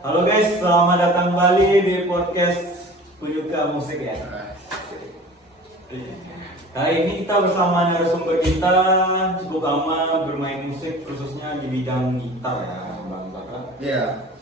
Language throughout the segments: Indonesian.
Halo guys, selamat datang kembali di podcast Penyuka Musik ya. Kali ini kita bersama narasumber kita cukup lama bermain musik, khususnya di bidang gitar ya, Bang Baka. Iya.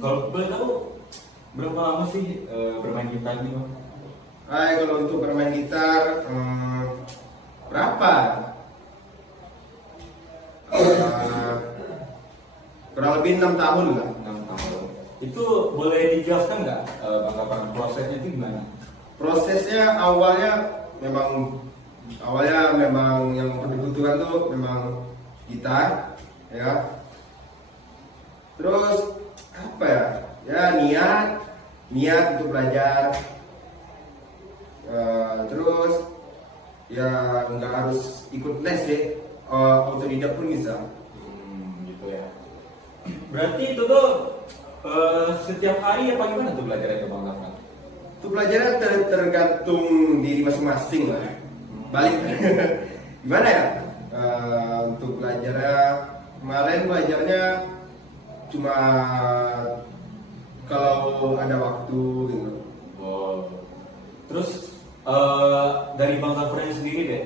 Kalau boleh tahu berapa lama sih bermain gitar nih, Bang? Kalau untuk bermain gitar berapa? Kurang lebih 6 tahun lah. 6 tahun. Itu boleh dijelaskan nggak, Bang Baka, prosesnya itu gimana? Prosesnya awalnya memang yang dibutuhkan tuh memang gitar, ya. Terus apa ya? Ya niat untuk belajar. Terus ya nggak harus ikut les deh, autodidak pun bisa. Gitu ya. Berarti itu tuh setiap hari apa gimana tuh belajarnya ke Bang Baka? Untuk belajarnya tergantung diri masing-masing lah. Balik gimana ya? Untuk belajarnya kemarin belajarnya cuma kalau ada waktu gitu. Oh. Terus dari Bang Zafran sendiri deh,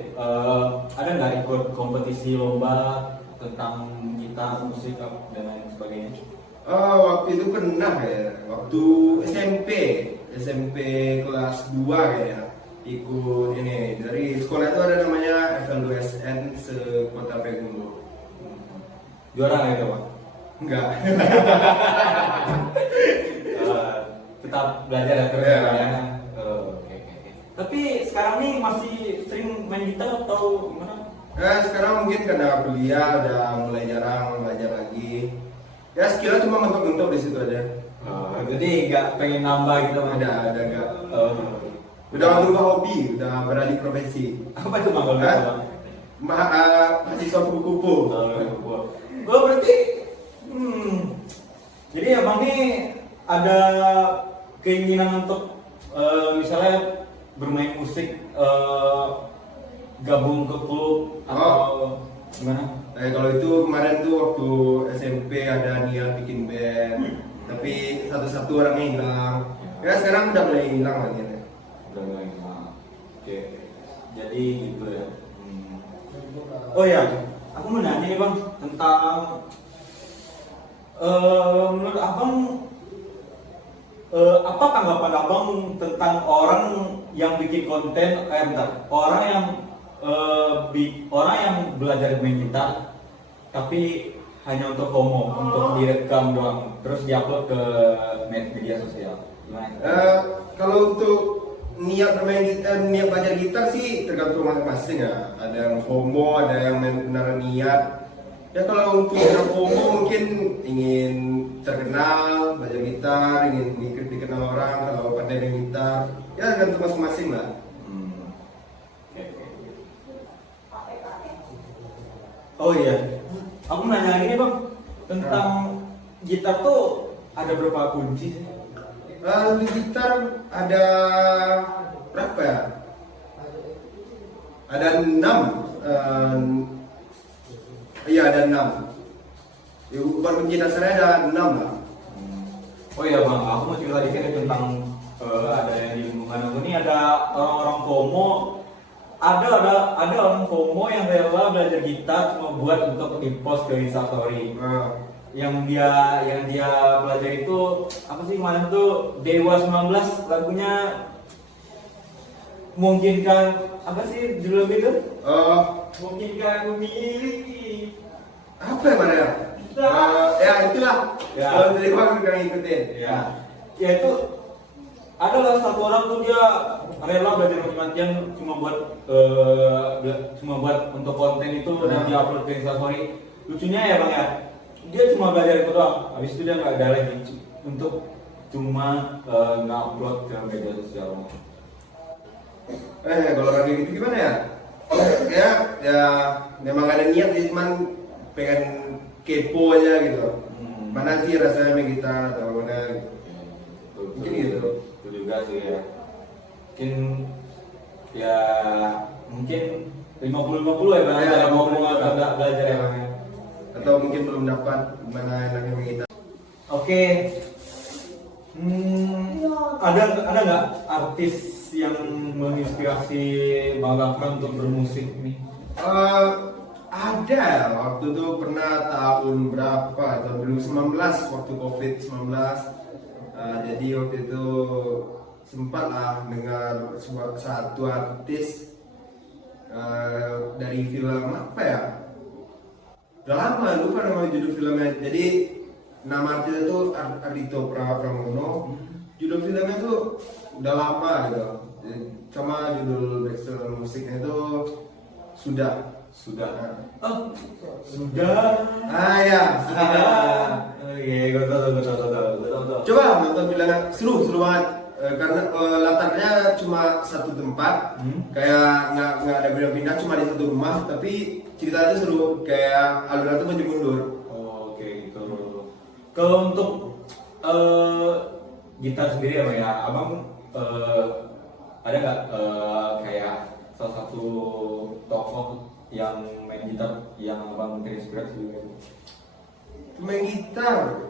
ada nggak ikut kompetisi lomba tentang gitar, musik dan lain sebagainya? Waktu itu pernah ya, waktu SMP kelas 2 kayaknya, ikut ini dari sekolah itu ada namanya FL2SN se-Kota Payakumbuh. Juara nggak itu, Bang? Enggak. Tetap belajar ya terus Ya. ya. Oke. Tapi sekarang nih masih sering main gitar atau gimana? Sekarang mungkin karena kuliah udah mulai jarang belajar lagi. Ya skillnya cuma mentok-mentok di situ aja. Jadi nggak pengen nambah gitu, Bang? Ada enggak. Udah berubah hobi, udah beralih profesi. Apa itu, Bang? Kalau Hah? gitu, Bang? Mahasiswa kupu-kupu. Gue berarti, jadi abang nih ada keinginan untuk misalnya bermain musik, gabung ke klub atau gimana? Kalau itu kemarin tuh waktu SMP ada niat bikin band, tapi satu-satu orangnya hilang. Ya sekarang udah mulai hilang lagi. Udah mulai kenal. Oke. Jadi gitu ya. Oh ya, aku mau nanya nih, Bang, tentang menurut abang apa tanggapan abang tentang orang yang bikin konten, orang yang belajar main gitar tapi hanya untuk homo, untuk direkam doang, terus diupload ke media sosial. Gimana? Kalau untuk niat bermain gitar, niat belajar gitar sih tergantung masing-masing ya. Ada yang FOMO, ada yang benar niat. Ya kalau untuk yang FOMO mungkin ingin terkenal, belajar gitar, ingin dikenal orang kalau pandai main gitar. Ya tergantung masing-masing lah. Oke. Oh iya, aku nanya lagi nih, Bang, tentang gitar tuh ada berapa kunci sih? Di gitar ada berapa ya? Ada 6. Iya ada 6. Ya, bukan kunci dasarnya ada 6 lah. Oh iya, Bang, aku mau cerita dikit nih tentang ada yang di lingkungan aku nih, ada orang-orang FOMO. Ada orang FOMO yang rela belajar gitar cuma buat untuk di-post ke Instastory. Yang dia pelajari itu apa sih kemarin tuh, Dewa 19 lagunya Mungkinkan, apa sih judul itu? Mungkinkan memiliki Apa ya mana ya? Ya itulah. Ya. Kalau dari bang juga ngikutin. ya itu adalah satu orang tuh dia rela belajar mati-matian cuma buat untuk konten itu dan dia upload ke Instastory. Lucunya ya, Bang, ya, dia cuma belajar itu doang, habis itu dia nggak ada lagi untuk cuma nge-upload ke media sosial. Kalau lagi gitu gimana ya? Ya memang ada niat sih, cuman pengen kepo aja gitu. Mana sih rasanya main gitar atau mana gitu. Mungkin gitu. Itu juga sih ya. Mungkin 50-50 ya, Bang, Ya, antara mau 50-50. atau nggak belajar ya, Bang. atau mungkin belum dapat mana enaknya main gitar. Oke. Ada nggak artis yang menginspirasi Bang Gafran untuk bermusik nih? Ada waktu itu pernah tahun berapa, tahun 2019 waktu COVID-19. Jadi waktu itu sempat lah dengar satu artis dari film apa ya, udah lama lupa nama judul filmnya. Jadi nama artis itu Ardhito Pramono. Judul filmnya tuh udah lama gitu, sama judul background musiknya itu sudah. Oh, sudah. Ya. Oke, gue tahu. Coba nonton filmnya, seru banget. Karena latarnya cuma satu tempat, kayak nggak ada pindah-pindah, cuma di satu rumah, tapi ceritanya seru, kayak alurnya tuh maju mundur. Oh, oke gitu. Kalau untuk gitar sendiri apa ya, abang ada nggak kayak salah satu tokoh yang main gitar yang abang terinspirasi juga? Main gitar,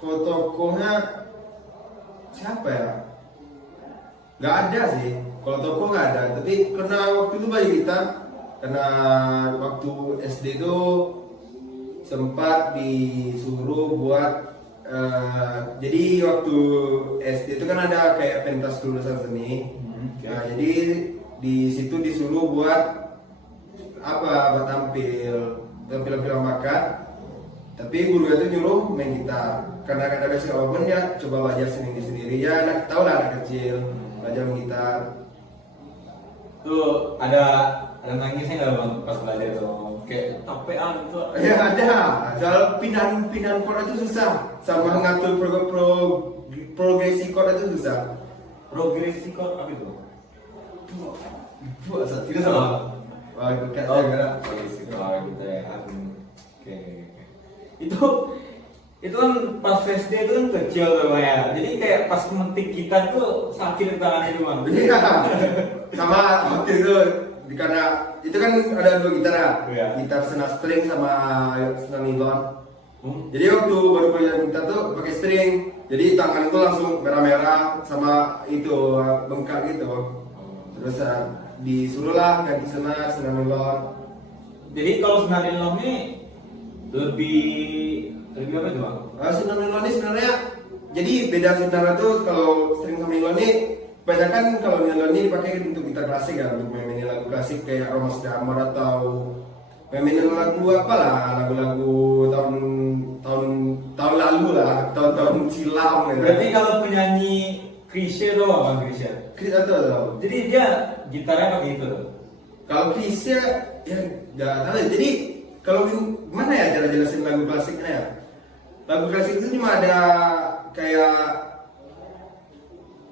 kalau tokohnya siapa ya? Nggak ada sih, kalau tokoh nggak ada. Tapi karena waktu itu banyak gitar, karena waktu SD itu sempat disuruh buat jadi waktu SD itu kan ada kayak pentas kelulusan seni. Nah, jadi di situ disuruh buat buat tampil bakat. Tapi gurunya itu nyuruh main gitar. Karena ada basic apapun ya coba belajar sendiri. Ya anak tahu lah, anak kecil belajar main gitar. Tuh ada nangisnya nggak bang pas belajar tuh? Kayak capean gitu? Ya ada. Soal pindahan chord itu susah. Sama ngatur progresi chord itu susah. Progresi chord apa itu? Buat tidak salah. Wah, kayak saya progresi chord gitu ya. Oke. Itu kan pas SD itu kan kecil tuh Bang ya. Jadi kayak pas memetik gitar tuh sakit tangannya itu Bang. Iya. Sama waktu itu karena itu kan ada dua gitar ya. Iya. Gitar senar string sama senar nylon. Jadi waktu baru belajar gitar tuh pakai string. Jadi tangan tuh langsung merah-merah sama itu bengkak gitu. Terus disuruhlah ganti senar nylon. Jadi kalau senar nylon ini lebih apa itu Bang? Senar nylon ini sebenarnya jadi beda senar itu kalau string sama nylon ini kebanyakan kalau nylon ini dipakai untuk gitar klasik ya, untuk mainin lagu klasik kayak Romas Damar atau mainin lagu apalah, lagu-lagu tahun lalu lah, tahun silam gitu. Berarti kalau penyanyi Chrisye tuh Bang Chrisye? Kita tuh. Jadi dia gitarnya pakai itu tuh? Kalau Chrisye ya nggak tahu. Jadi kalau gimana ya cara jelasin lagu klasiknya ya? Lagu klasik itu cuma ada kayak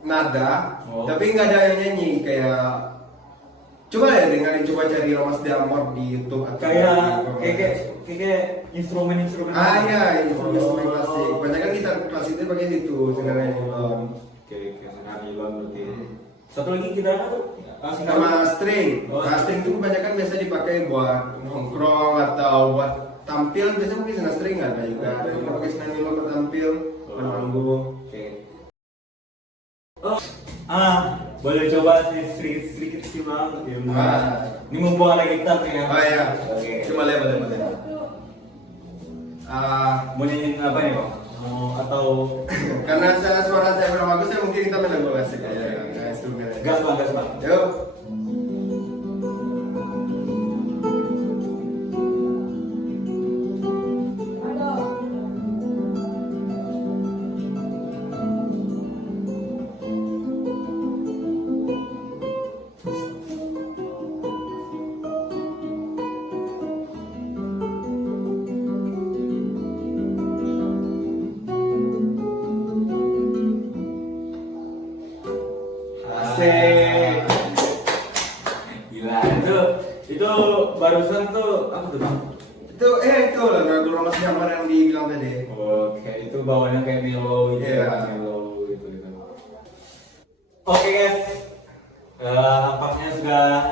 nada, tapi nggak ada yang nyanyi. Kayak coba ya dengerin, coba cari Romas Damar di YouTube atau kayak instrumen. Ya, instrumen klasik. Banyak kan gitar klasik itu pakai gitu, sebenarnya nylon. Oke, senar nylon berarti. Satu lagi gitar apa tuh? Sama string. Nah, string itu kebanyakan biasa dipakai buat nongkrong atau buat tampil. Biasanya pakai senar string ada juga. Ada juga pakai senar nylon buat tampil, buat manggung. Oke. Boleh coba sedikit sih Bang. Ini mumpung ada gitar nih ya. Oh iya. Oke. Coba lihat, boleh. Mau nyanyiin apa nih Bang? Atau Karena suara saya kurang bagus, ya mungkin kita main lagu klasik aja. Instrumen. gas Bang? Yuk. Asik. Gila, itu barusan tuh apa tuh Bang? Itu lagu Romas Damar yang dibilang tadi. Oke, itu bawahnya kayak mellow gitu Iya. ya, mellow gitu. Oke guys, nampaknya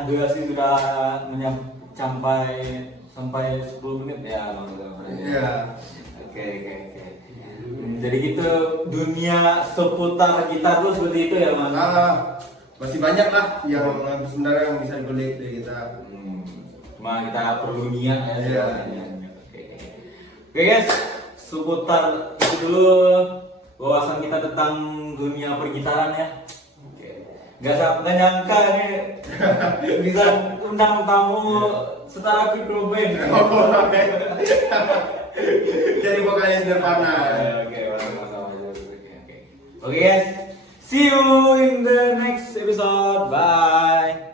durasi sudah sampai sampai 10 menit ya Bang. Iya. Oke. Jadi gitu dunia seputar gitar tuh seperti itu ya Bang. Masih banyak lah yang sebenarnya yang bisa dikulik dari kita. Cuma kita perlu niat ya. Iya. Oke guys, seputar itu dulu wawasan kita tentang dunia pergitaran ya. Gak nyangka nih bisa undang tamu setara Kurt Cobain. Jadi vokalis Nirvana. Oke guys, see you in the next episode. Bye.